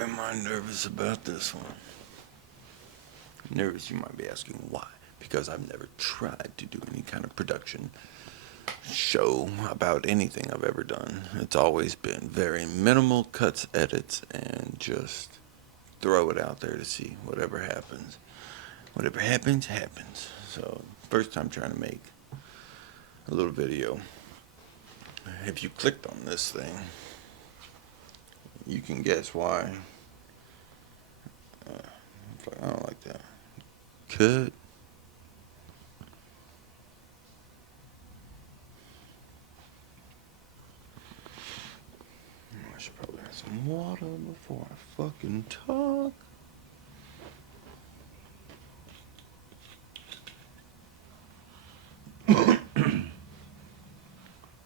Why am I nervous about this one? Nervous, you might be asking why. Because I've never tried to do any kind of production show about anything I've ever done. It's always been very minimal cuts, edits, and just throw it out there to see whatever happens. Whatever happens, happens. So, first time trying to make a little video. If you clicked on this thing, you can guess why. I don't like that. Cut. I should probably have some water before I fucking talk.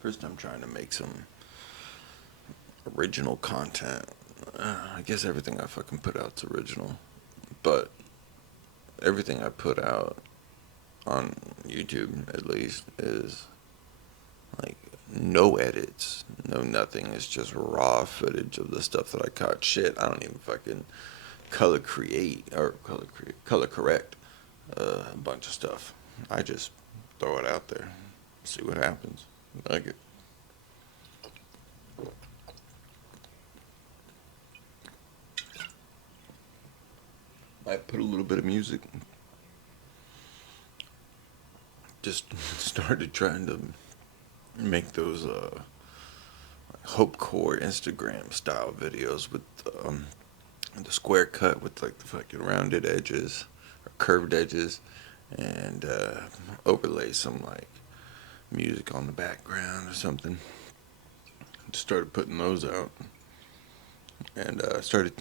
First, I'm trying to make some original content. I guess everything I fucking put out's original, but everything I put out on YouTube, at least, is like no edits, no nothing. It's just raw footage of the stuff that I caught. Shit, I don't even fucking color correct a bunch of stuff. I just throw it out there, see what happens. Like it. I put a little bit of music. Just started trying to make those hopecore Instagram style videos with the square cut with like the fucking rounded edges or curved edges, and overlay some like music on the background or something. Just started putting those out, and started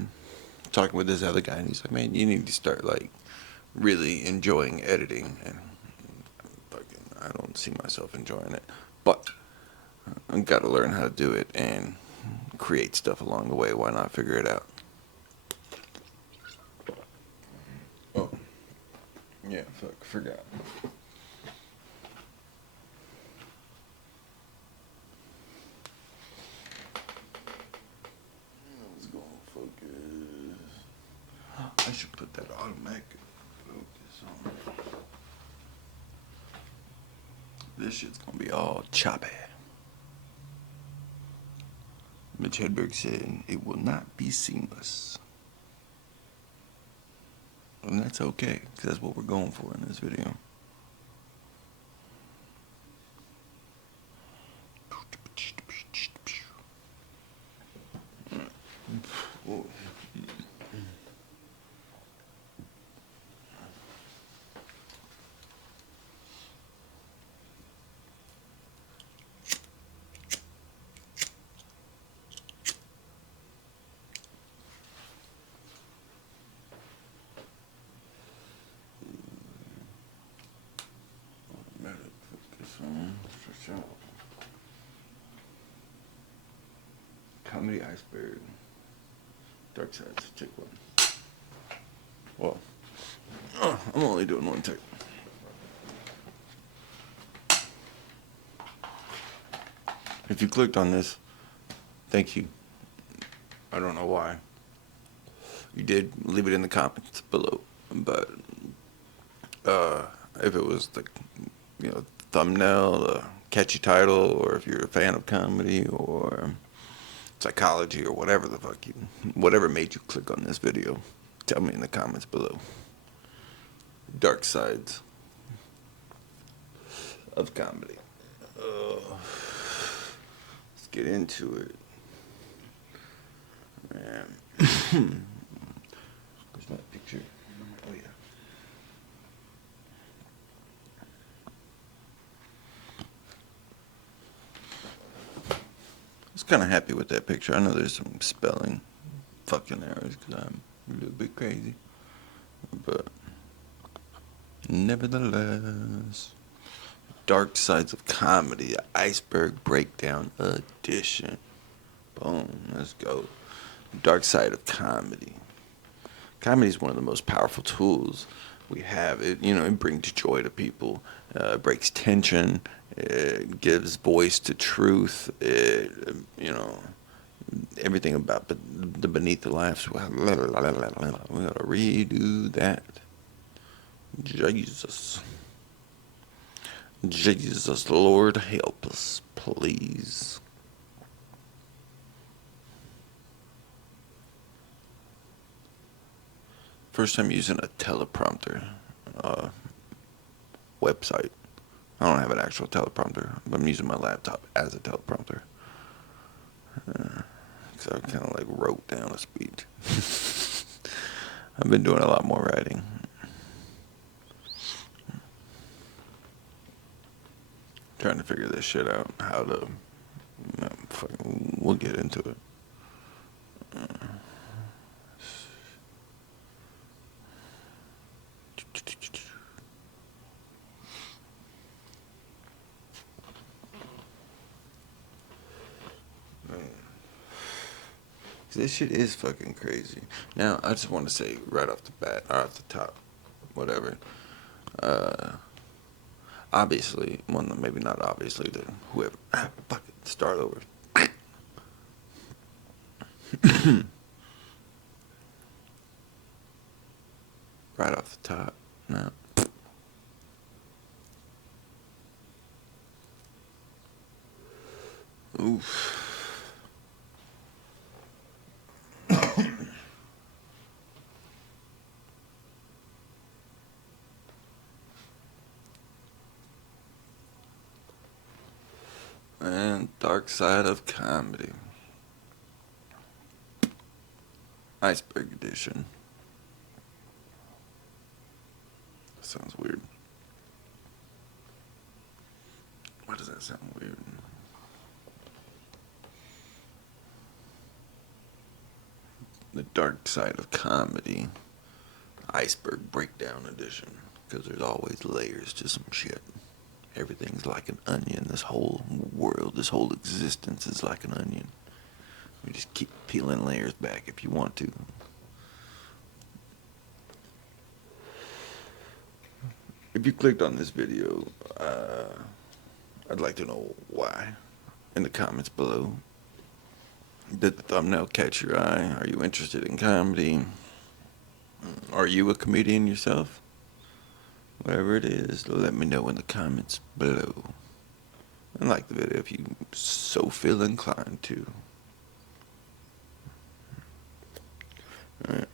talking with this other guy, and he's like, "Man, you need to start like really enjoying editing." And fucking, I don't see myself enjoying it, but I got to learn how to do it and create stuff along the way. Why not figure it out? Oh, yeah, fuck, forgot. Let's go focus. I should put that automatic focus on. This shit's gonna be all choppy. Mitch Hedberg said it will not be seamless. And that's okay, because that's what we're going for in this video. Comedy iceberg. Dark sides. Take one. Well, I'm only doing one take. If you clicked on this, thank you. I don't know why. You did leave it in the comments below, but if it was the thumbnail, a catchy title, or if you're a fan of comedy or psychology or whatever the fuck whatever made you click on this video, tell me in the comments below. Dark sides of comedy. Let's get into it. Man. Where's my picture? Oh yeah. I was kind of happy with that picture. I know there's some spelling fucking errors because I'm a little bit crazy, but nevertheless, Dark Sides of Comedy, Iceberg Breakdown Edition. Boom, let's go. Dark Side of Comedy. Comedy is one of the most powerful tools we have. It brings joy to people, breaks tension, it gives voice to truth, it everything about the beneath the laughs. We gotta redo that. Jesus. Jesus, Lord, help us, please. First time using a teleprompter website. I don't have an actual teleprompter, but I'm using my laptop as a teleprompter. So I kind of like wrote down a speech. I've been doing a lot more writing. Trying to figure this shit out. How to. We'll get into it. This shit is fucking crazy. Now, I just want to say right off the bat, or off the top, whatever. Obviously, well, maybe not obviously, whoever. Fuck it, start over. Right off the top. No. Oof. And Dark Side of Comedy. Iceberg Edition. That sounds weird. Why does that sound weird? The Dark Side of Comedy. Iceberg Breakdown Edition. Because there's always layers to some shit. Everything's like an onion. This whole world, this whole existence is like an onion. You just keep peeling layers back if you want to. If you clicked on this video, I'd like to know why. In the comments below. Did the thumbnail catch your eye? Are you interested in comedy? Are you a comedian yourself? Whatever it is, let me know in the comments below. And like the video if you so feel inclined to. Alright.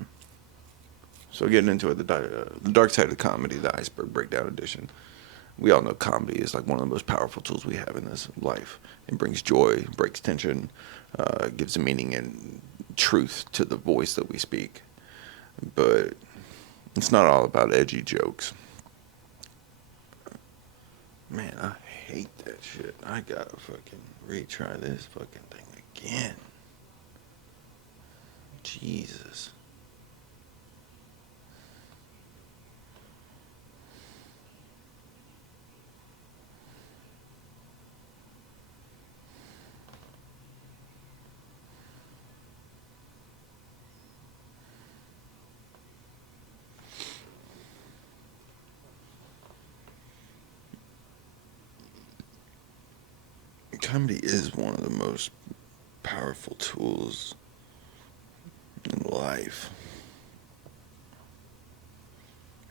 So getting into it, the dark side of comedy, the Iceberg Breakdown Edition. We all know comedy is like one of the most powerful tools we have in this life. It brings joy, breaks tension, gives a meaning and truth to the voice that we speak. But it's not all about edgy jokes. Man, I hate that shit. I gotta fucking retry this fucking thing again. Jesus. Comedy is one of the most powerful tools in life.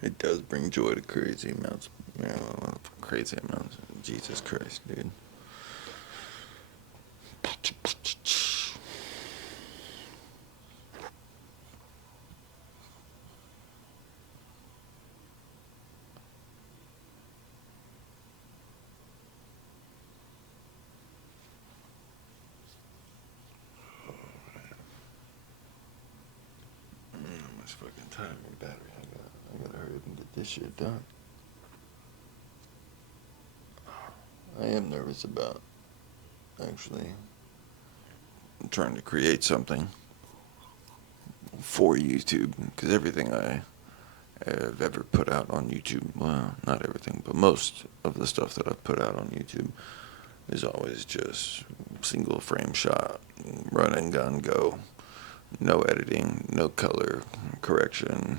It does bring joy to crazy amounts. Crazy amounts. Jesus Christ, dude. How much fucking time and battery I gotta hurry up and get this shit done. I am nervous about actually trying to create something for YouTube, because everything I have ever put out on YouTube, well, not everything, but most of the stuff that I've put out on YouTube is always just single frame shot, run and gun, go. No editing, no color correction.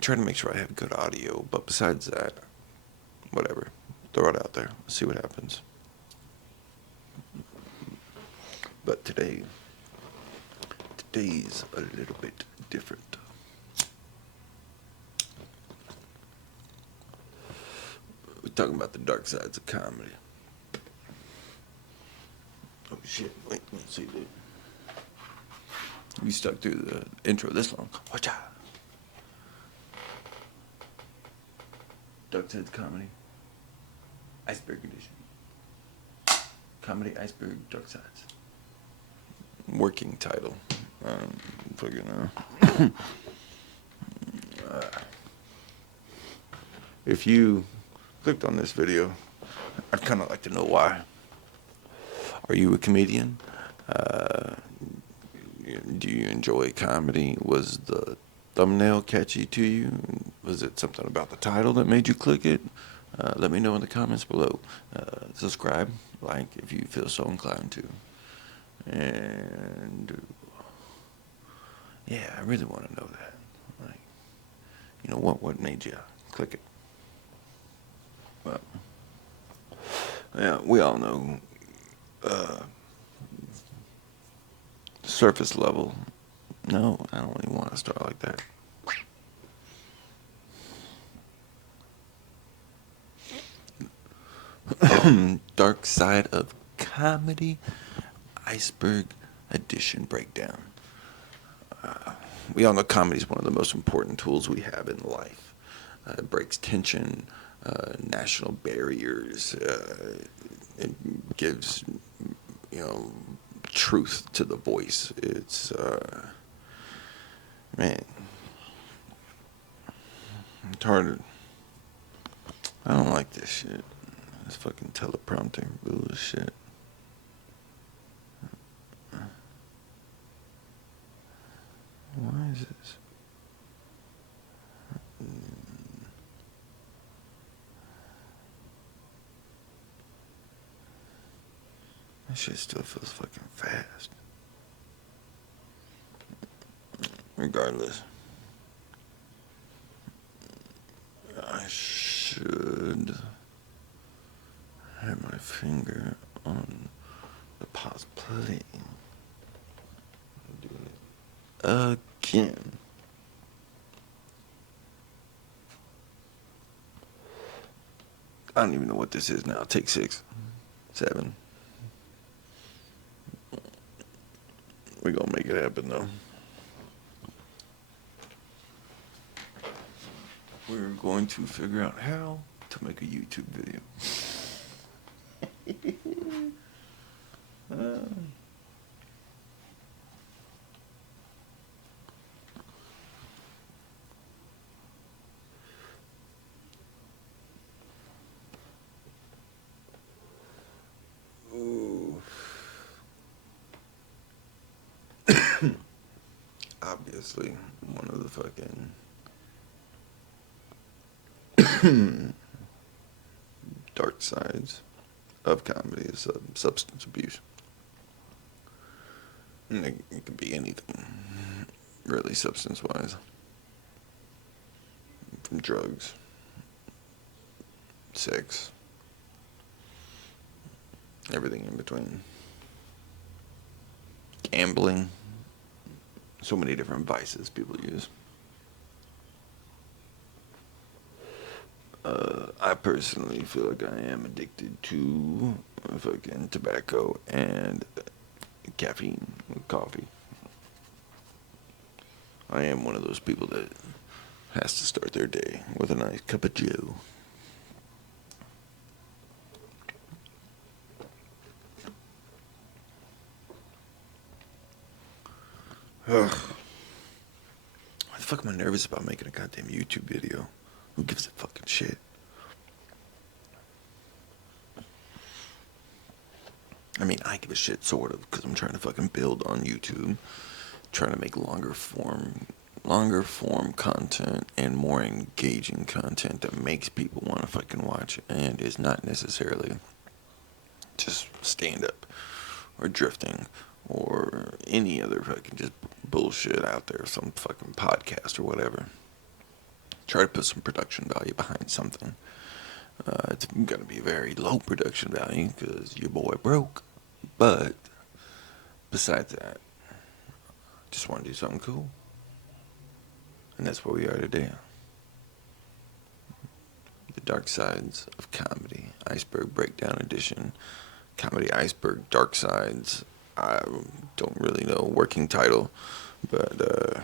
Try to make sure I have good audio, but besides that, whatever. Throw it out there. See what happens. But today's a little bit different. We're talking about the dark sides of comedy. Oh shit, wait, let's see, dude. You stuck through the intro this long. Watch out. Dark sides of comedy. Iceberg edition. Comedy Iceberg Dark Sides. Working title. Fucking if you clicked on this video, I'd kind of like to know why. Are you a comedian? Do you enjoy comedy? Was the thumbnail catchy to you? Was it something about the title that made you click it? Let me know in the comments below. Subscribe, like if you feel so inclined to. And yeah, I really want to know that. Like, you know what made you click it? Well, yeah, we all know surface level. No, I don't even want to start like that. Dark Side of Comedy Iceberg Edition Breakdown. We all know comedy is one of the most important tools we have in life. It breaks tension, national barriers. It gives, truth to the voice. It's, man, it's hard. I don't like this shit. This fucking teleprompter bullshit. Why is this? That shit still feels fucking fast. Regardless, I should have my finger on the pause play. I'm doing it again. I don't even know what this is now. Take 6, 7. We're gonna make it happen though. We're going to figure out how to make a YouTube video. Obviously, one of the fucking dark sides of comedy is substance abuse. And it could be anything, really, substance-wise. From drugs, sex, everything in between. Gambling. So many different vices people use. I personally feel like I am addicted to fucking tobacco and caffeine, coffee. I am one of those people that has to start their day with a nice cup of joe. Ugh. Why the fuck am I nervous about making a goddamn YouTube video? Who gives a fucking shit? I mean, I give a shit, sort of, because I'm trying to fucking build on YouTube. Trying to make longer form content and more engaging content that makes people want to fucking watch and is not necessarily just stand up or drifting or any other fucking just bullshit out there, some fucking podcast or whatever. Try to put some production value behind something. It's gonna be very low production value because your boy broke, but besides that, just want to do something cool. And that's where we are today. The Dark Sides of Comedy, Iceberg Breakdown Edition. Comedy Iceberg Dark Sides. I don't really know working title, but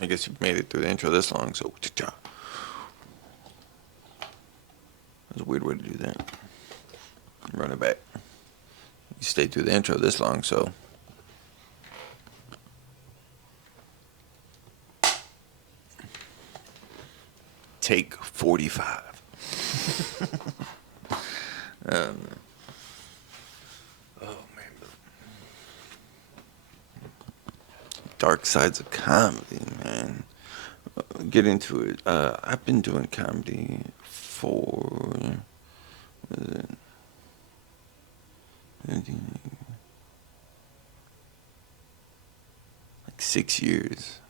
I guess you've made it through the intro this long, so cha-cha. That's a weird way to do that. Run it back. You stayed through the intro this long, so take 45. Oh man, Dark Sides of Comedy, man. Get into it. I've been doing comedy for what is it? Like 6 years,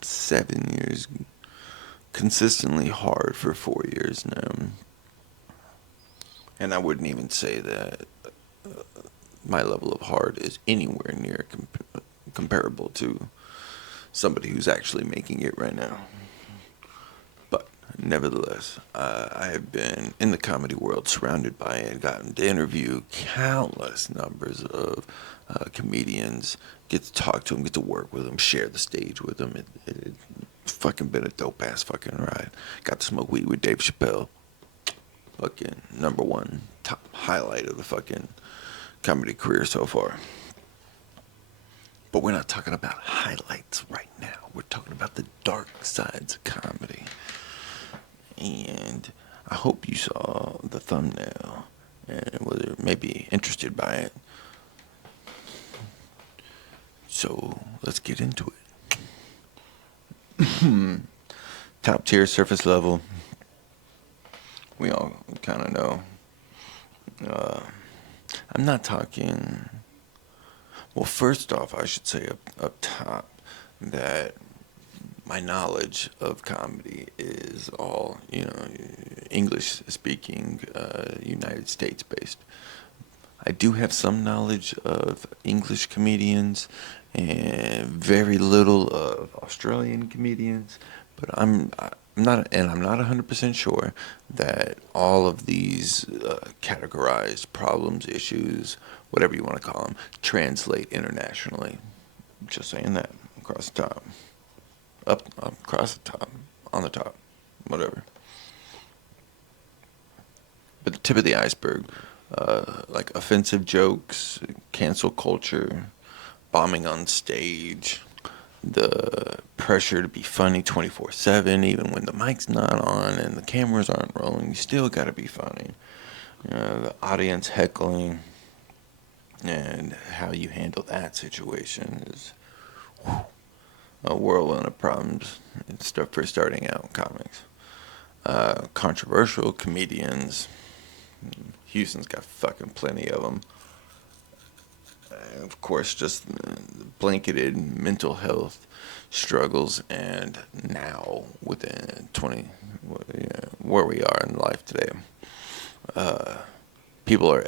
7 years. Consistently hard for 4 years now. And I wouldn't even say that my level of hard is anywhere near comparable to somebody who's actually making it right now. But nevertheless, I have been in the comedy world, surrounded by it, gotten to interview countless numbers of comedians, get to talk to them, get to work with them, share the stage with them. It's fucking been a dope ass fucking ride. Got to smoke weed with Dave Chappelle. Fucking number one top highlight of the fucking comedy career so far. But we're not talking about highlights right now. We're talking about the dark sides of comedy. And I hope you saw the thumbnail and were maybe interested by it. So let's get into it. Top tier, surface level. We all kind of know. I'm not talking. Well, first off, I should say up top that my knowledge of comedy is all, English speaking, United States based. I do have some knowledge of English comedians and very little of Australian comedians, but I'm not 100% sure that all of these categorized problems, issues, whatever you want to call them, translate internationally. Just saying that across the top, up across the top, on the top, whatever. But the tip of the iceberg. Like offensive jokes, cancel culture, bombing on stage, the pressure to be funny 24/7, even when the mic's not on and the cameras aren't rolling, you still gotta be funny. The audience heckling and how you handle that situation is a whirlwind of problems for starting out in comics. Controversial comedians. Houston's got fucking plenty of them. Of course, just blanketed mental health struggles, and now within 20, where we are in life today, people are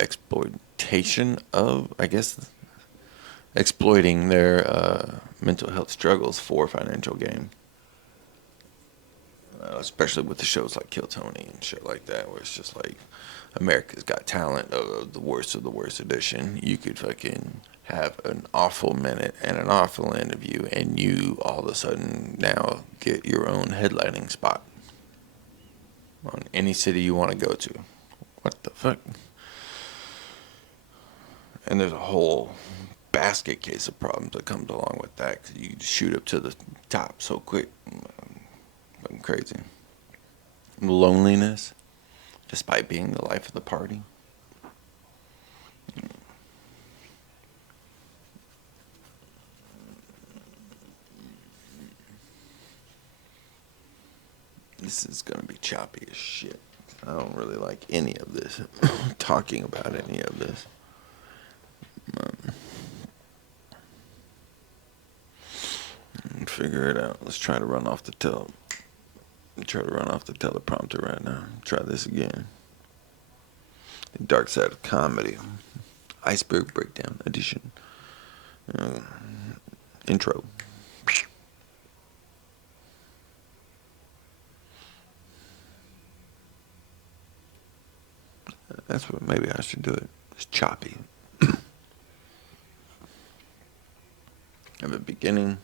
exploiting their mental health struggles for financial gain. Especially with the shows like Kill Tony and shit like that, where it's just like America's Got Talent of the worst edition. You could fucking have an awful minute and an awful interview, and you all of a sudden now get your own headlining spot on any city you want to go to. What the fuck? And there's a whole basket case of problems that comes along with that, because you shoot up to the top so quick. Fucking crazy. Loneliness, despite being the life of the party. This is gonna be choppy as shit. I don't really like any of this. Talking about any of this. Figure it out. Let's try to run off the teleprompter right now. Try this again. The dark side of comedy. Iceberg Breakdown Edition. Intro. That's what maybe I should do it. It's choppy. Have a beginning,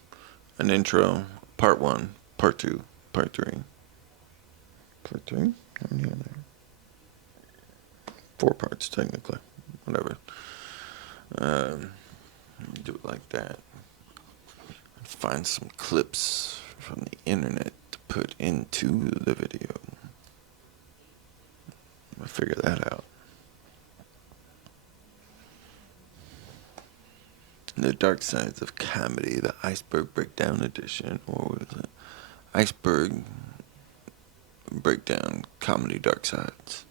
an intro, part 1, part 2, part 3. Part 3? How many are there? 4 parts, technically. Whatever. Do it like that. Find some clips from the internet to put into the video. I'll figure that out. The Dark Sides of Comedy, the Iceberg Breakdown Edition, or what is it? Iceberg Breakdown Comedy Dark Sides.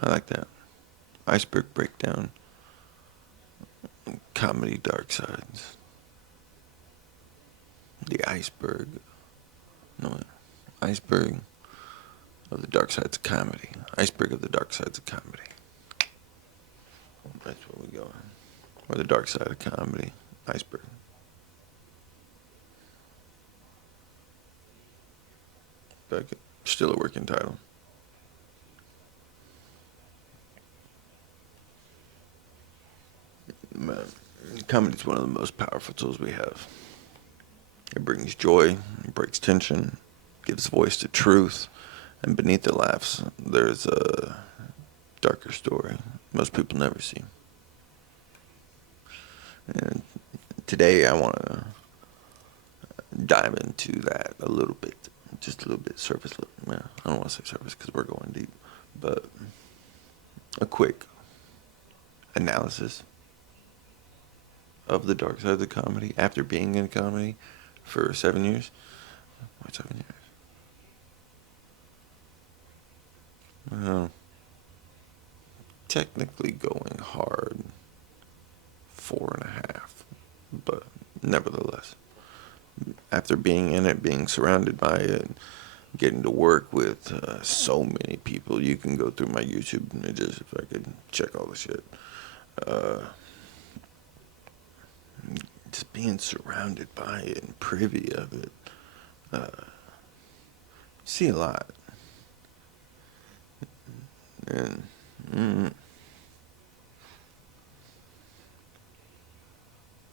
I like that. Iceberg Breakdown Comedy Dark Sides. The iceberg. No, iceberg of the dark sides of comedy. Iceberg of the dark sides of comedy. That's where we go. Or the dark side of comedy. Iceberg. But still a working title. Comedy is one of the most powerful tools we have. It brings joy, it breaks tension, gives voice to truth, and beneath the laughs, there's a darker story most people never see. And today I want to dive into that a little bit, just a little bit, surface level. Yeah, I don't want to say surface because we're going deep, but a quick analysis of the dark side of the comedy after being in comedy for 7 years. Why 7 years? Technically going hard 4.5, but nevertheless, after being in it, being surrounded by it, getting to work with so many people, you can go through my YouTube and just, if I could check all the shit, just being surrounded by it and privy of it, see a lot. And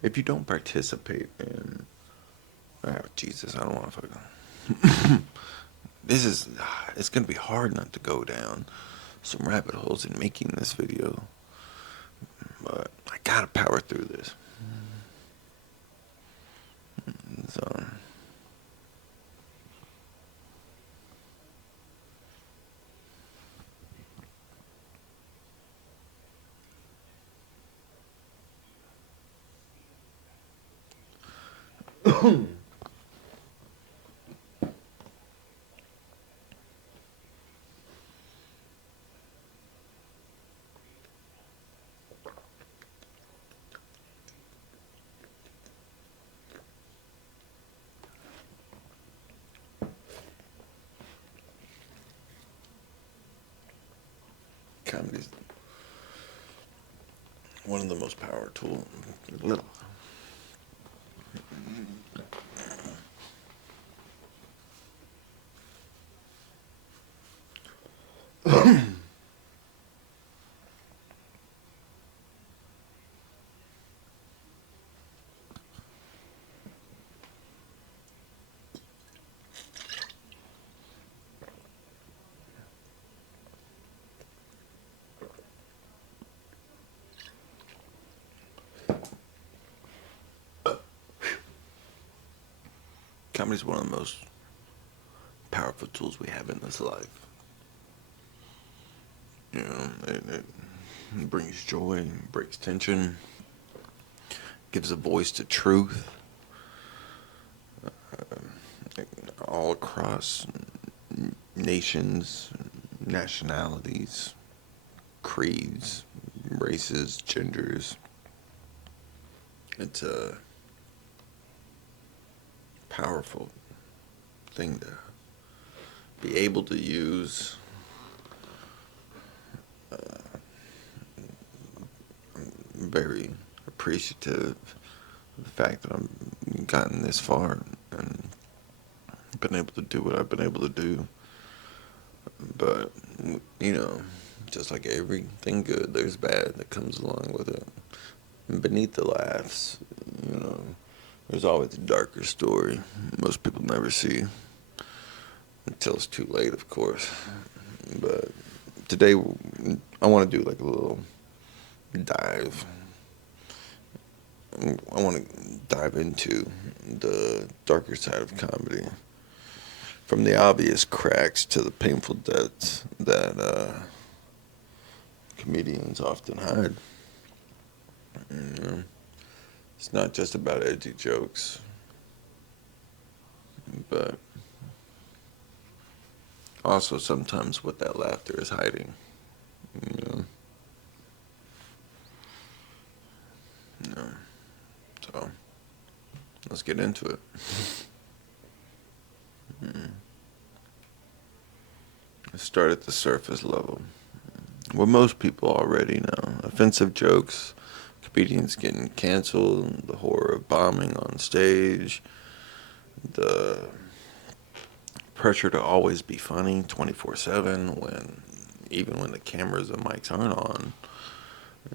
if you don't participate in, oh Jesus, I don't want to fucking. It's gonna be hard not to go down some rabbit holes in making this video, but I gotta power through this. So. Comedy is one of the most powerful tools. Little. Comedy is one of the most powerful tools we have in this life. You know, it brings joy, breaks tension, gives a voice to truth, all across nations, nationalities, creeds, races, genders. It's a powerful thing to be able to use very appreciative of the fact that I've gotten this far and been able to do what I've been able to do. But, you know, just like everything good, there's bad that comes along with it. And beneath the laughs, you know, there's always a darker story most people never see until it's too late, of course. But today, I want to do like a little dive. I want to dive into the darker side of comedy, from the obvious cracks to the painful depths that comedians often hide. You know, it's not just about edgy jokes, but also sometimes what that laughter is hiding. You know, you know. So let's get into it. Let's start at the surface level. What most people already know: offensive jokes, comedians getting canceled, the horror of bombing on stage, the pressure to always be funny 24/7 when even when the cameras and mics aren't on,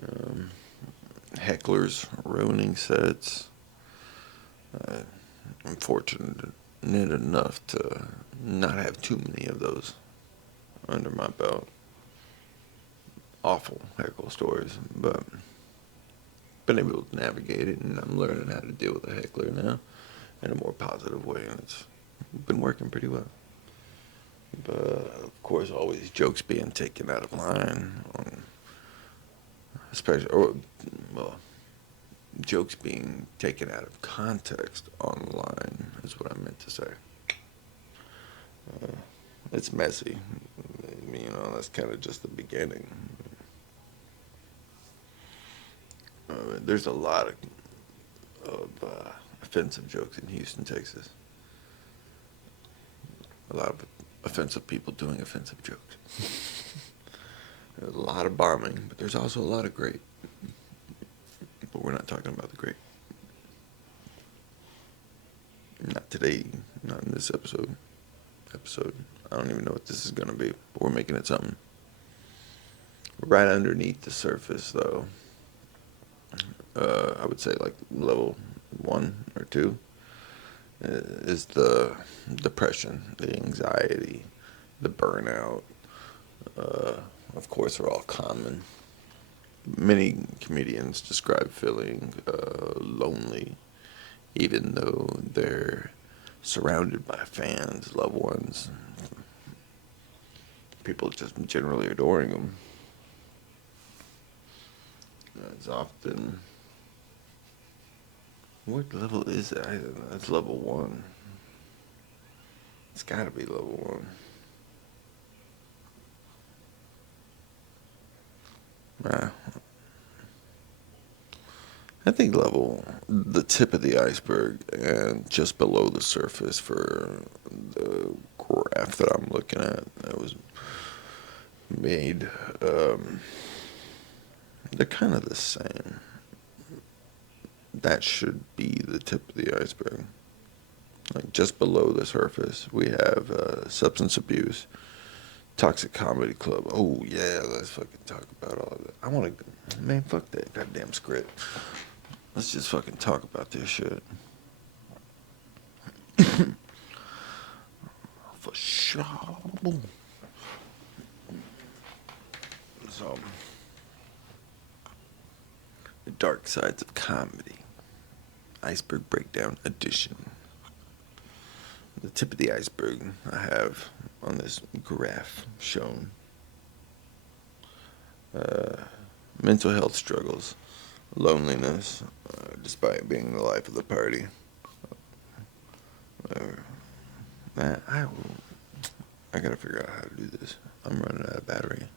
um, hecklers ruining sets. I'm fortunate enough to not have too many of those under my belt. Awful heckle stories, but been able to navigate it, and I'm learning how to deal with a heckler now in a more positive way, and it's been working pretty well. But of course, always jokes being taken out of line, especially, or well, jokes being taken out of context online is what I meant to say. It's messy. You know, that's kind of just the beginning. There's a lot of offensive jokes in Houston, Texas. A lot of offensive people doing offensive jokes. There's a lot of bombing, but there's also a lot of great. But we're not talking about the great. Not today. Not in this episode. I don't even know what this is gonna be, but we're making it something. Right underneath the surface, though, I would say like level 1 or 2 is the depression, the anxiety, the burnout. Of course, are all common. Many comedians describe feeling lonely, even though they're surrounded by fans, loved ones, people just generally adoring them. It's often. What level is that? That's level 1. It's gotta be level 1. I think the tip of the iceberg and just below the surface for the graph that I'm looking at that was made, they're kind of the same. That should be the tip of the iceberg. Like just below the surface, we have substance abuse, toxic comedy club. Oh yeah, let's fucking talk about all of that. I want to, man, fuck that goddamn script. Let's just fucking talk about this shit. For sure. So, the dark sides of comedy. Iceberg breakdown edition. The tip of the iceberg I have on this graph shown. Mental health struggles, loneliness, despite being the life of the party. Man, I gotta figure out how to do this. I'm running out of battery.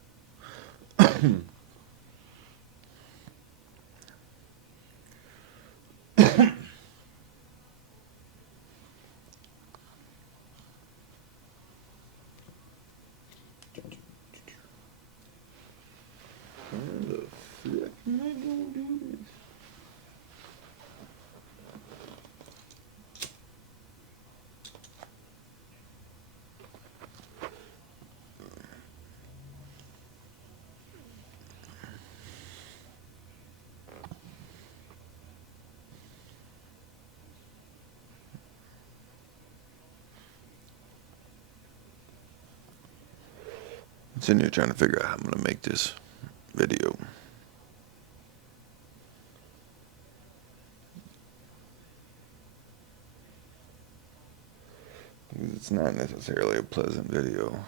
How the fuck am I gonna do this? Sitting here trying to figure out how I'm gonna make this video. It's not necessarily a pleasant video.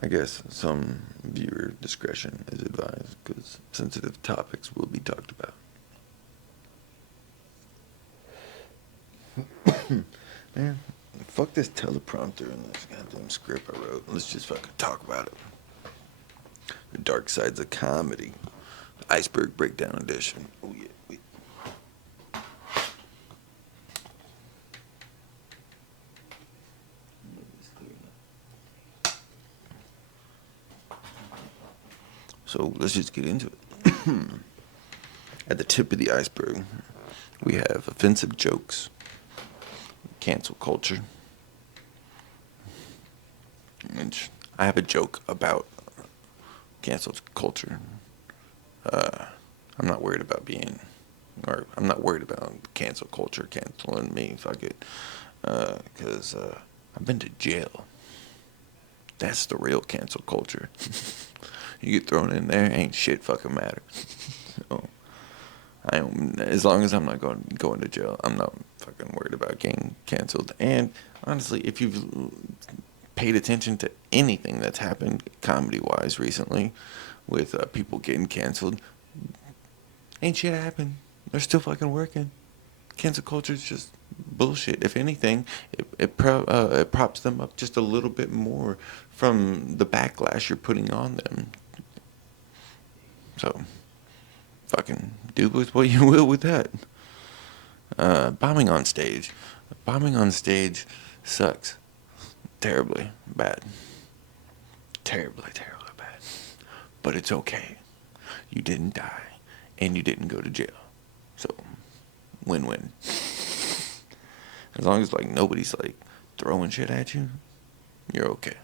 I guess some viewer discretion is advised because sensitive topics will be talked about. Man, fuck this teleprompter and this goddamn script I wrote. Let's just fucking talk about it. The dark sides of comedy. Iceberg breakdown edition. Oh yeah, wait. So let's just get into it. At the tip of the iceberg, we have offensive jokes, cancel culture. And I have a joke about cancel culture. I'm not worried about I'm not worried about cancel culture canceling me. Fuck it. Because I've been to jail. That's the real cancel culture. You get thrown in there, ain't shit fucking matter. So, as long as I'm not going to jail, I'm not fucking worried about getting canceled. And honestly, if you've paid attention to anything that's happened comedy-wise recently, with people getting canceled, ain't shit happened. They're still fucking working. Cancel culture is just bullshit. If anything, it props them up just a little bit more from the backlash you're putting on them. So, fucking do with what you will with that. Bombing on stage. Bombing on stage sucks. Terribly bad. Terribly bad. But it's okay. You didn't die. And you didn't go to jail. So, win-win. As long as, nobody's, throwing shit at you, you're okay.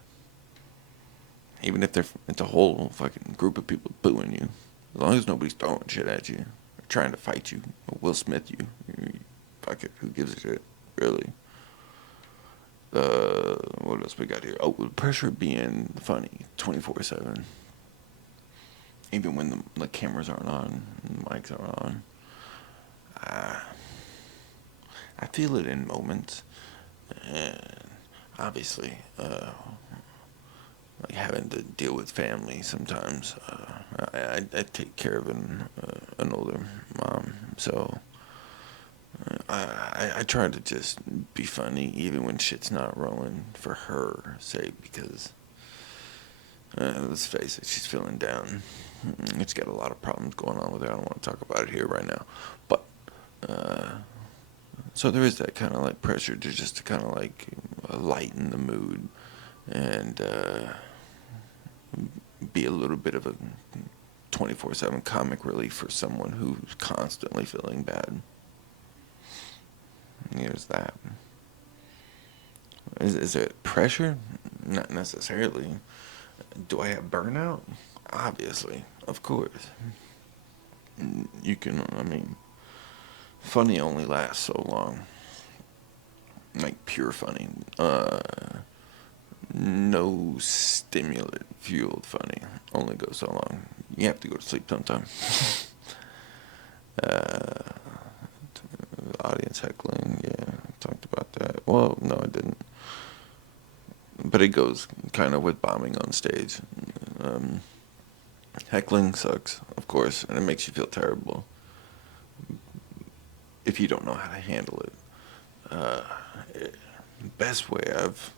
Even if it's a whole fucking group of people booing you. As long as nobody's throwing shit at you, or trying to fight you, or Will Smith you, fuck it, who gives a shit, really? What else we got here? Oh, pressure being funny 24/7. Even when the cameras aren't on, and the mics aren't on. I feel it in moments. And obviously, having to deal with family sometimes. I take care of an older mom, so I try to just be funny even when shit's not rolling for her sake, because let's face it, she's feeling down. It's got a lot of problems going on with her. I don't want to talk about it here right now, but so there is that kind of pressure to just to kind of lighten the mood and be a little bit of a 24/7 comic relief for someone who's constantly feeling bad. There's that. Is it pressure? Not necessarily. Do I have burnout? Obviously, of course. Funny only lasts so long. Pure funny. No stimulant fueled funny only goes so long. You have to go to sleep sometime. Audience heckling, yeah, I talked about that. Well, no, I didn't. But it goes kind of with bombing on stage. Heckling sucks, of course, and it makes you feel terrible if you don't know how to handle it. Best way I've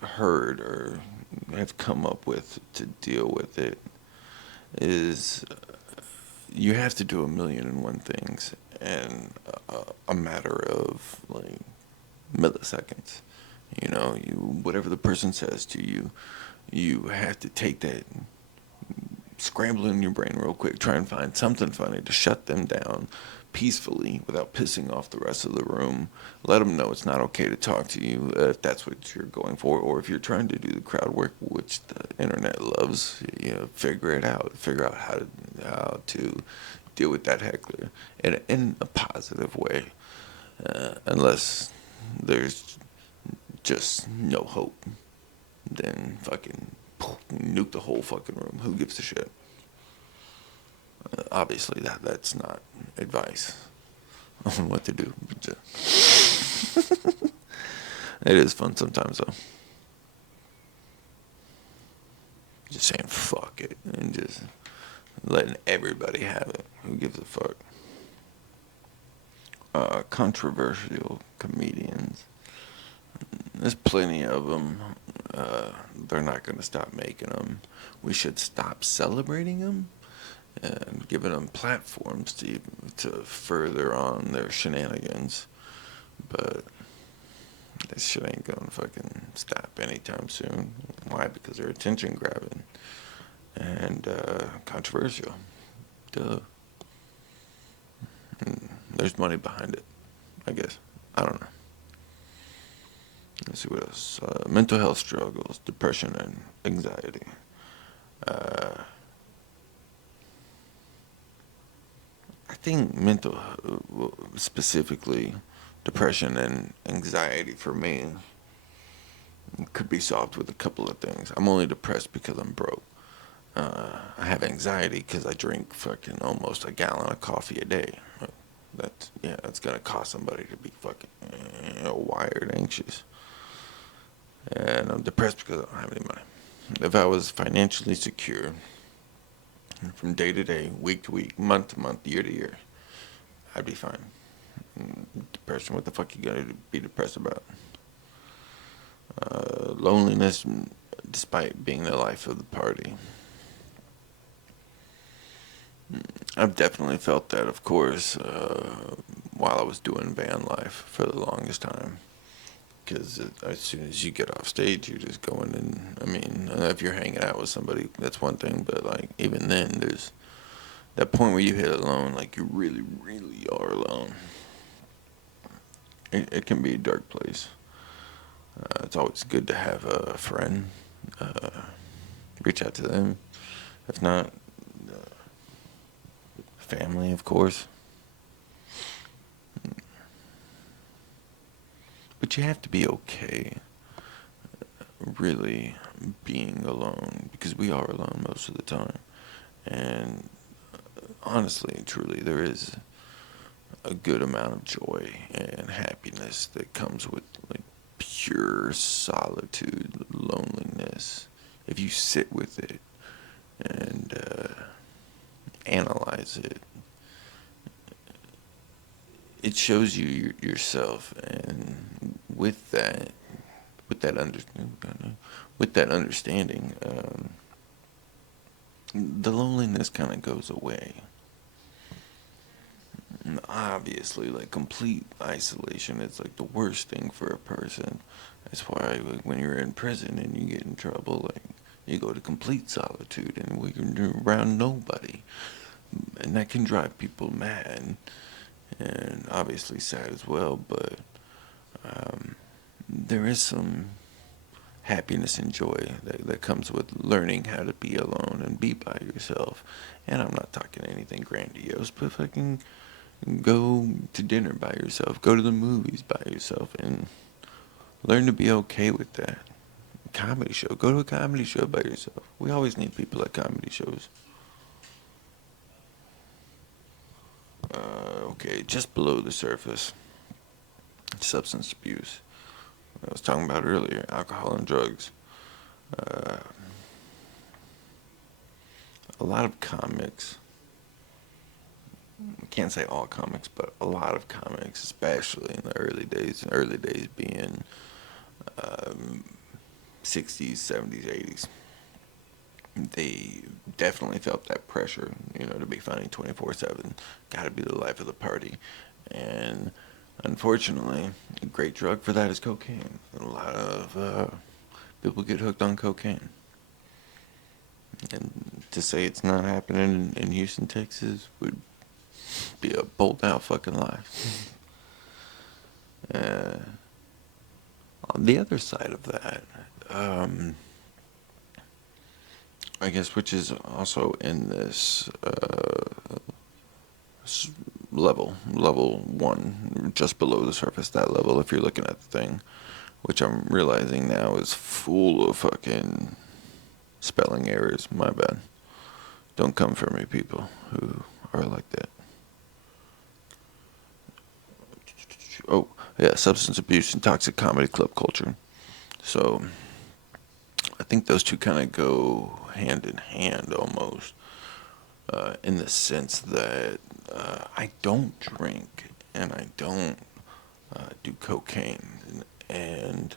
heard or have come up with to deal with it is you have to do 1,000,001 things in a matter of milliseconds. Whatever the person says to you, you have to take that, scramble in your brain real quick, try and find something funny to shut them down peacefully without pissing off the rest of the room. Let them know it's not okay to talk to you if that's what you're going for, or if you're trying to do the crowd work, which the internet loves. Figure it out. Figure out how to deal with that heckler in a positive way, unless there's just no hope, then fucking nuke the whole fucking room. Who gives a shit? Obviously, that's not advice on what to do. It is fun sometimes, though. Just saying fuck it and just letting everybody have it. Who gives a fuck? Controversial comedians. There's plenty of them. They're not going to stop making them. We should stop celebrating them and giving them platforms to further on their shenanigans. But this shit ain't gonna fucking stop anytime soon. Why? Because they're attention grabbing and controversial. Duh. And there's money behind it, I guess. I don't know. Let's see what else. Mental health struggles, depression, and anxiety. I think specifically depression and anxiety for me could be solved with a couple of things. I'm only depressed because I'm broke. I have anxiety because I drink fucking almost a gallon of coffee a day. That's gonna cause somebody to be fucking wired anxious. And I'm depressed because I don't have any money. If I was financially secure from day to day, week to week, month to month, year to year, I'd be fine. Depression, what the fuck you gotta be depressed about? Loneliness, despite being the life of the party. I've definitely felt that, of course, while I was doing van life for the longest time. Because as soon as you get off stage, you're just going and, I mean, if you're hanging out with somebody, that's one thing, but, like, even then, there's that point where you hit alone, like, you really, really are alone. It can be a dark place. It's always good to have a friend. Reach out to them. If not, family, of course. But you have to be okay, really, being alone, because we are alone most of the time. And honestly, truly, there is a good amount of joy and happiness that comes with, like, pure solitude, loneliness. If you sit with it and analyze it, it shows you yourself, and with that understanding, the loneliness kind of goes away. And obviously, like, complete isolation is like the worst thing for a person. That's why, like, when you're in prison and you get in trouble, like, you go to complete solitude and you're around nobody, and that can drive people mad and obviously sad as well. But there is some happiness and joy that comes with learning how to be alone and be by yourself. And I'm not talking anything grandiose, but fucking go to dinner by yourself, go to the movies by yourself, and learn to be okay with that. Comedy show, go to a comedy show by yourself. We always need people at comedy shows. Okay, just below the surface, substance abuse. I was talking about earlier, alcohol and drugs. Uh, a lot of comics, I can't say all comics, but a lot of comics, especially in the early days being um, 60s, 70s, 80s, they definitely felt that pressure, to be funny 24/7. Got to be the life of the party. And unfortunately, a great drug for that is cocaine. A lot of people get hooked on cocaine. And to say it's not happening in Houston, Texas would be a bold out fucking lie. uh, on the other side of that, I guess, which is also in this level one, just below the surface, that level, if you're looking at the thing, which I'm realizing now is full of fucking spelling errors. My bad. Don't come for me, people who are like that. Oh, yeah, substance abuse and toxic comedy club culture. So I think those two kind of go hand in hand almost, in the sense that I don't drink and I don't do cocaine, and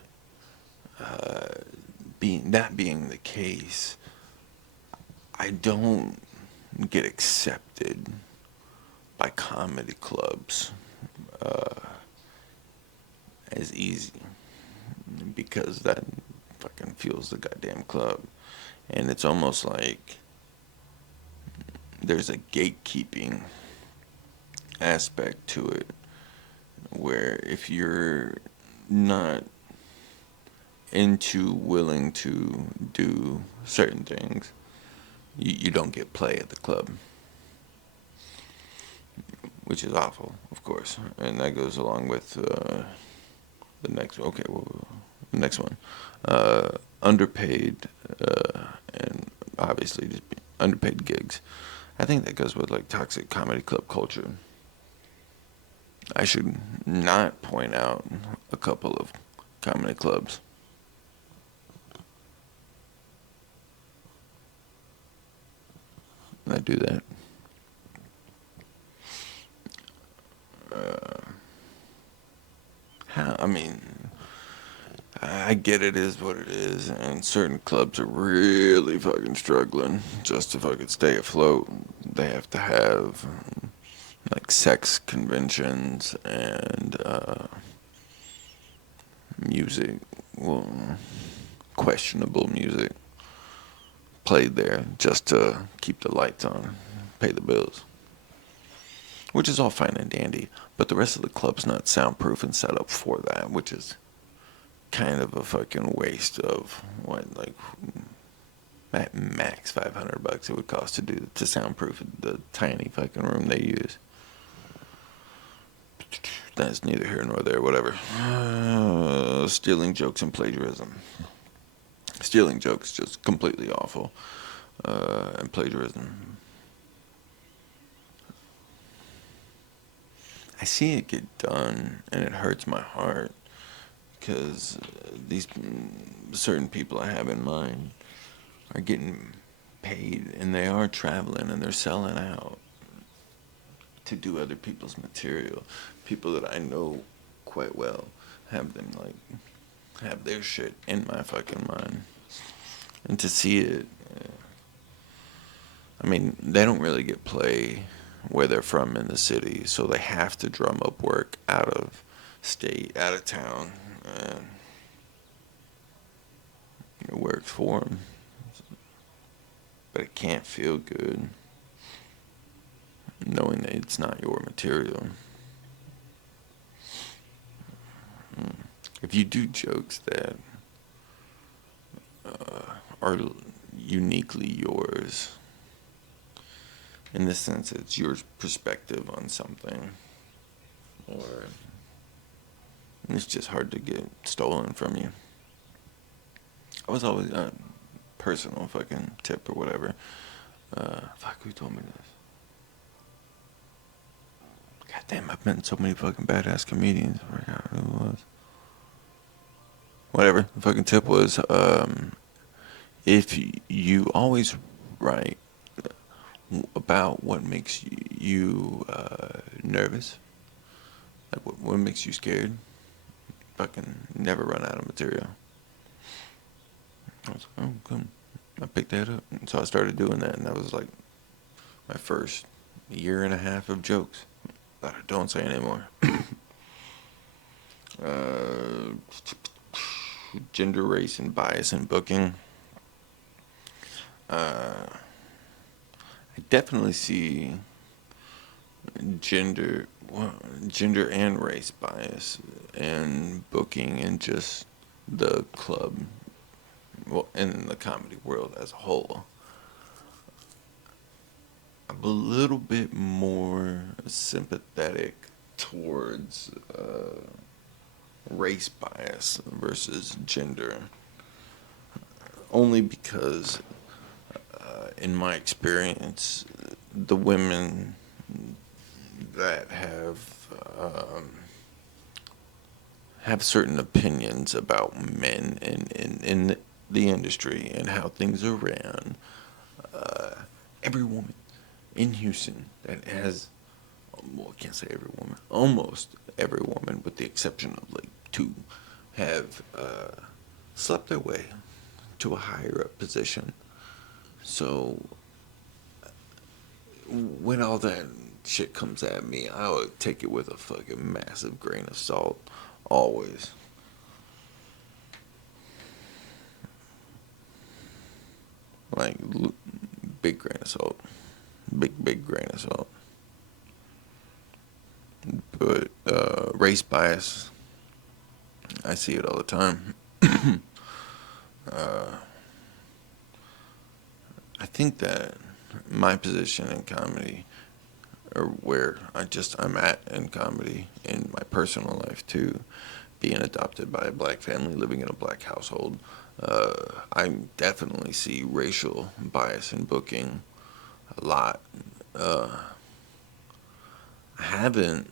being that being the case, I don't get accepted by comedy clubs as easy because that fucking fuels the goddamn club. And it's almost like there's a gatekeeping aspect to it where if you're not into willing to do certain things, you don't get play at the club, which is awful, of course. And that goes along with the next. Okay, well, the next one, underpaid, and obviously just underpaid gigs. I think that goes with like toxic comedy club culture. I should not point out a couple of comedy clubs. I do that. How? I mean, I get it is what it is, and certain clubs are really fucking struggling just to fucking stay afloat. They have to have like sex conventions and music, well, questionable music played there just to keep the lights on, pay the bills. Which is all fine and dandy, but the rest of the club's not soundproof and set up for that, which is kind of a fucking waste of what, like, at max $500 it would cost to soundproof the tiny fucking room they use. That's neither here nor there. Whatever. Stealing jokes and plagiarism. Stealing jokes just completely awful, and plagiarism. I see it get done, and it hurts my heart because these certain people I have in mind are getting paid, and they are traveling, and they're selling out to do other people's material. People that I know quite well have them like have their shit in my fucking mind, and to see it, I mean, they don't really get play where they're from in the city, so they have to drum up work out of state, out of town, and it works for them. But it can't feel good knowing that it's not your material. If you do jokes that are uniquely yours, in this sense, it's your perspective on something, or it's just hard to get stolen from you. I was always a personal fucking tip or whatever. Fuck, who told me this? God damn, I've met so many fucking badass comedians. I forgot who it was. Whatever. The fucking tip was, if you always write about what makes you nervous, like what makes you scared, fucking never run out of material. I was like, oh, come. I picked that up. And so I started doing that, and that was like my first year and a half of jokes that I don't say anymore. uh, Gender, race, and bias in booking. Uh, I definitely see gender, well, gender and race bias in booking and just the club, well, in the comedy world as a whole. I'm a little bit more sympathetic towards race bias versus gender, only because, in my experience, the women that um, have certain opinions about men in the industry and how things are ran. Every woman in Houston that has, well, I can't say every woman, almost every woman, with the exception of like two, have slept their way to a higher up position. So when all that shit comes at me, I would take it with a fucking massive grain of salt, always. Like, big grain of salt. Big grain of salt. But race bias, I see it all the time. uh, I think that my position in comedy, or where I'm at in comedy, in my personal life too, being adopted by a black family, living in a black household, I definitely see racial bias in booking a lot. Uh, I haven't.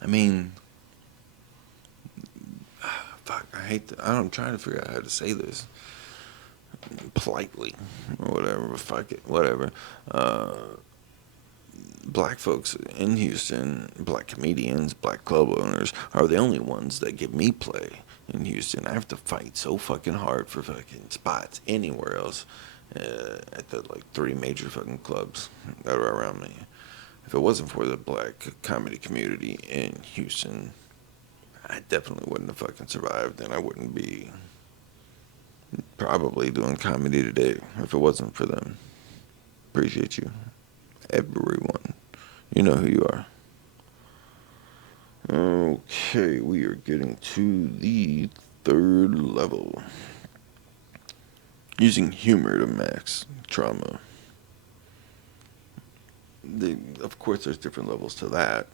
I mean, fuck. I'm trying to figure out how to say this politely or whatever. But fuck it, whatever. Uh, Black folks in Houston, black comedians, black club owners are the only ones that give me play in Houston. I have to fight so fucking hard for fucking spots anywhere else at the like three major fucking clubs that are around me. If it wasn't for the black comedy community in Houston, I definitely wouldn't have fucking survived, and I wouldn't be probably doing comedy today if it wasn't for them. Appreciate you, everyone. You know who you are. Okay, we are getting to the third level. Using humor to max trauma. Of course, there's different levels to that.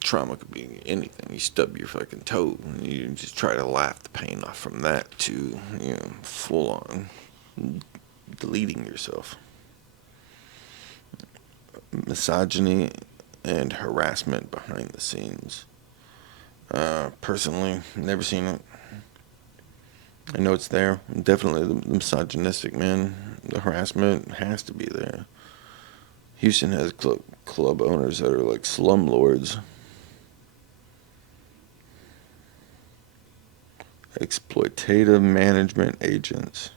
Trauma could be anything. You stub your fucking toe, and you just try to laugh the pain off from that to, full on deleting yourself. Misogyny and harassment behind the scenes. Personally, never seen it. I know it's there. Definitely the misogynistic, man. The harassment has to be there. Houston has club owners that are like slumlords. Exploitative management agents.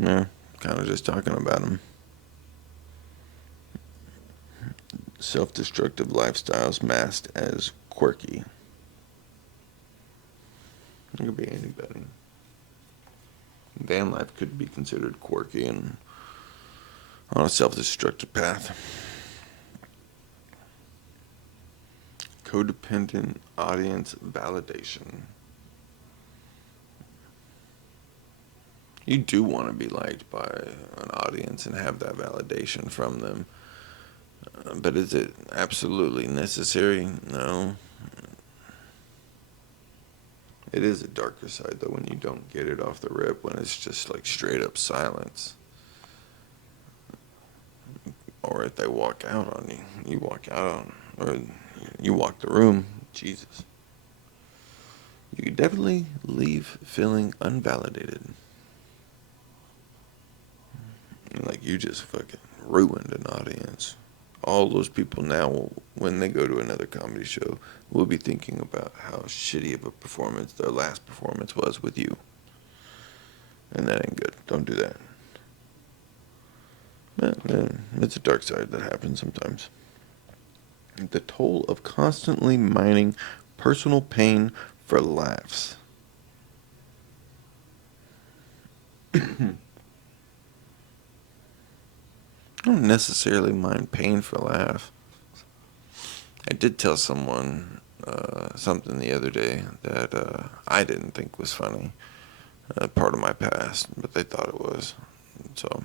Yeah, kind of just talking about them. Self-destructive lifestyles masked as quirky. It could be anybody. Van life could be considered quirky and on a self-destructive path. Codependent audience validation. You do want to be liked by an audience and have that validation from them. But is it absolutely necessary? No. It is a darker side, though, when you don't get it off the rip, when it's just like straight up silence. Or if they walk out on you, or you walk the room, Jesus. You could definitely leave feeling unvalidated. Like you just fucking ruined an audience. All those people now, when they go to another comedy show, will be thinking about how shitty of a performance their last performance was with you. And that ain't good. Don't do that. But it's a dark side that happens sometimes. The toll of constantly mining personal pain for laughs. I don't necessarily mind pain for laugh. I did tell someone something the other day that I didn't think was funny, part of my past, but they thought it was. So,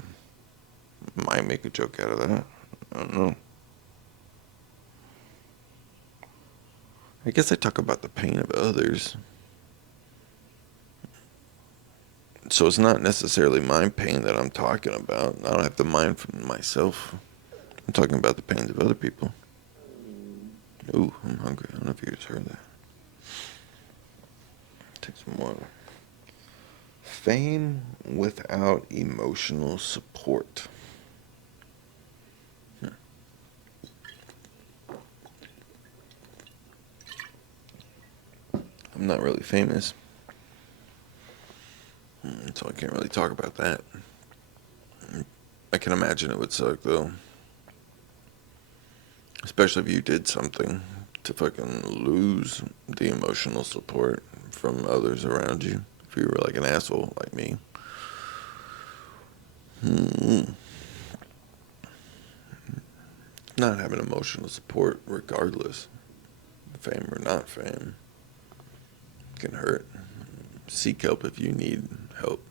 might make a joke out of that. I don't know. I guess I talk about the pain of others. So it's not necessarily my pain that I'm talking about. I don't have to mind from myself. I'm talking about the pains of other people. Ooh, I'm hungry. I don't know if you just heard that. Take some more. Fame without emotional support. I'm not really famous, so I can't really talk about that. I can imagine it would suck, though. Especially if you did something to fucking lose the emotional support from others around you. If you were like an asshole like me. Not having emotional support, regardless, fame or not fame, can hurt. Seek help if you need help.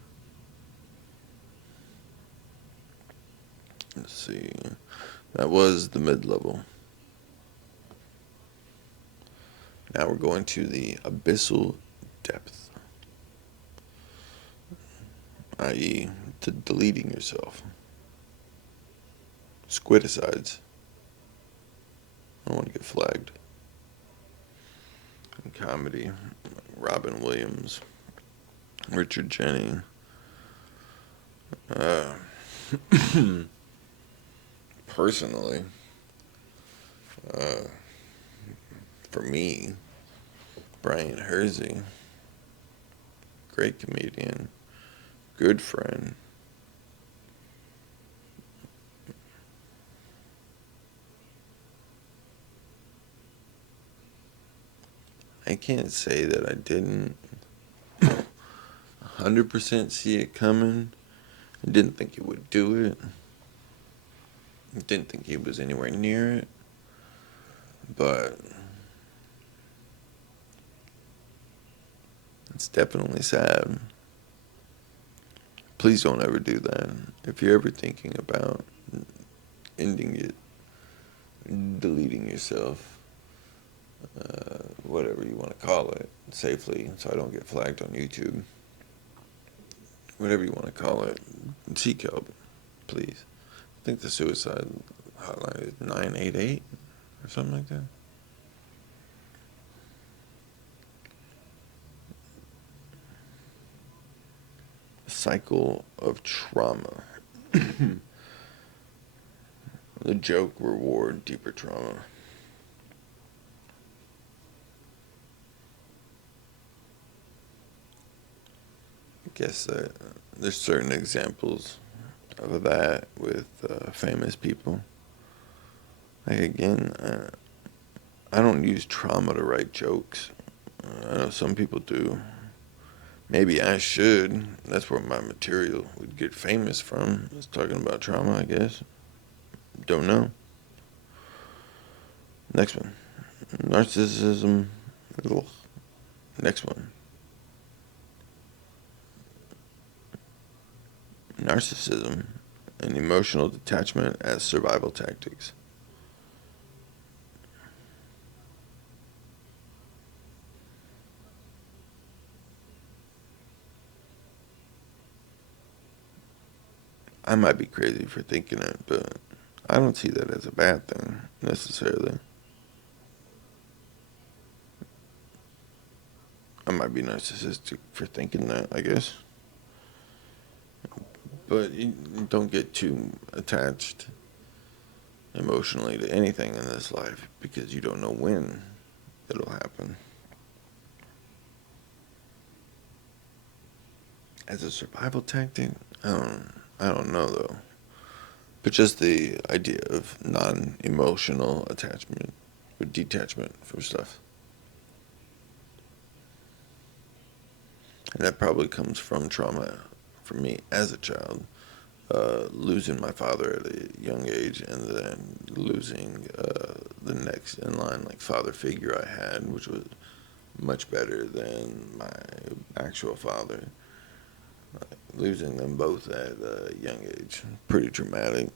Let's see. That was the mid level. Now we're going to the abyssal depth, i.e., to deleting yourself. Squidicides. I don't want to get flagged. In comedy, Robin Williams, Richard Jennings. Uh, Personally, uh, for me, Brian Hersey, great comedian, good friend. I can't say that I didn't 100% see it coming. I didn't think he would do it. I didn't think he was anywhere near it. But it's definitely sad. Please don't ever do that. If you're ever thinking about ending it, deleting yourself, whatever you want to call it, safely, so I don't get flagged on YouTube. Whatever you want to call it, seek help, please. I think the suicide hotline is 988 or something like that. Cycle of trauma. The joke, reward, deeper trauma. I guess there's certain examples of that with famous people. Like again, I don't use trauma to write jokes. I know some people do. Maybe I should. That's where my material would get famous from. It's talking about trauma, I guess. Don't know. Next one. Narcissism. Ugh. Next one. Narcissism and emotional detachment as survival tactics. I might be crazy for thinking it, but I don't see that as a bad thing necessarily. I might be narcissistic for thinking that, I guess. But you don't get too attached emotionally to anything in this life because you don't know when it'll happen. As a survival tactic, I don't know though. But just the idea of non-emotional attachment or detachment from stuff. And that probably comes from trauma for me as a child. Losing my father at a young age and then losing the next in line like father figure I had, which was much better than my actual father. Losing them both at a young age, pretty traumatic.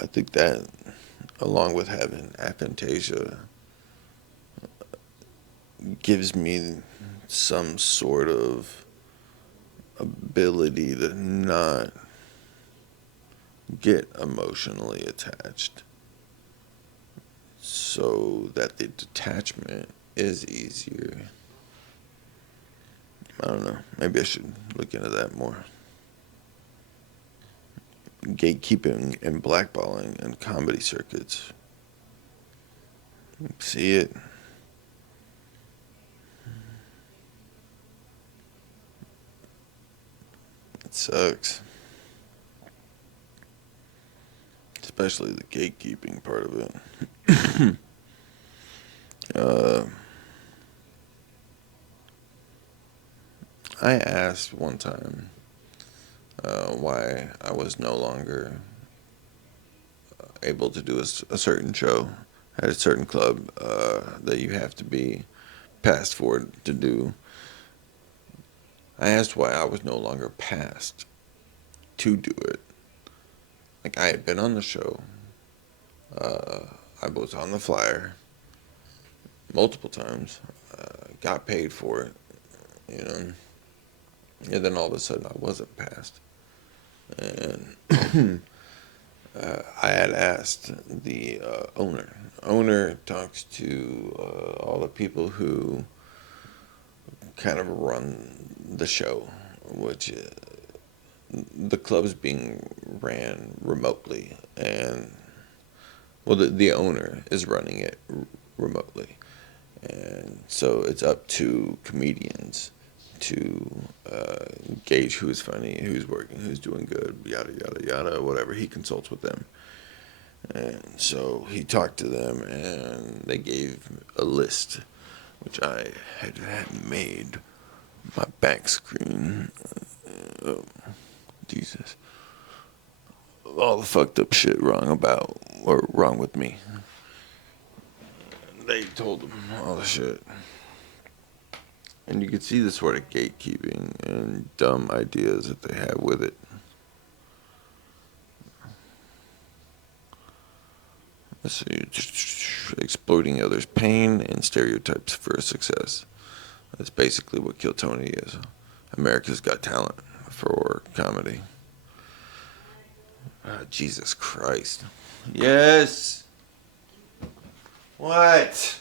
I think that, along with having aphantasia, gives me some sort of ability to not get emotionally attached, so that the detachment is easier. I don't know. Maybe I should look into that more. Gatekeeping and blackballing in comedy circuits. See it? It sucks. Especially the gatekeeping part of it. uh, I asked one time why I was no longer able to do a certain show at a certain club that you have to be passed for to do. I asked why I was no longer passed to do it. Like, I had been on the show. Uh, I was on the flyer multiple times. Got paid for it, you know. And then all of a sudden, I wasn't passed. And I had asked the owner. Owner talks to all the people who kind of run the show, which the club's being ran remotely, and well, the owner is running it remotely, and so it's up to comedians to gauge who's funny, who's working, who's doing good, yada yada yada, whatever. He consults with them, and so he talked to them, and they gave a list, which I had made my back screen. Oh, Jesus. All the fucked up shit wrong with me. They told them all the shit. And you could see the sort of gatekeeping and dumb ideas that they have with it. So you're just exploiting others' pain and stereotypes for success. That's basically what Kill Tony is. America's Got Talent for comedy. Jesus Christ. Yes. What?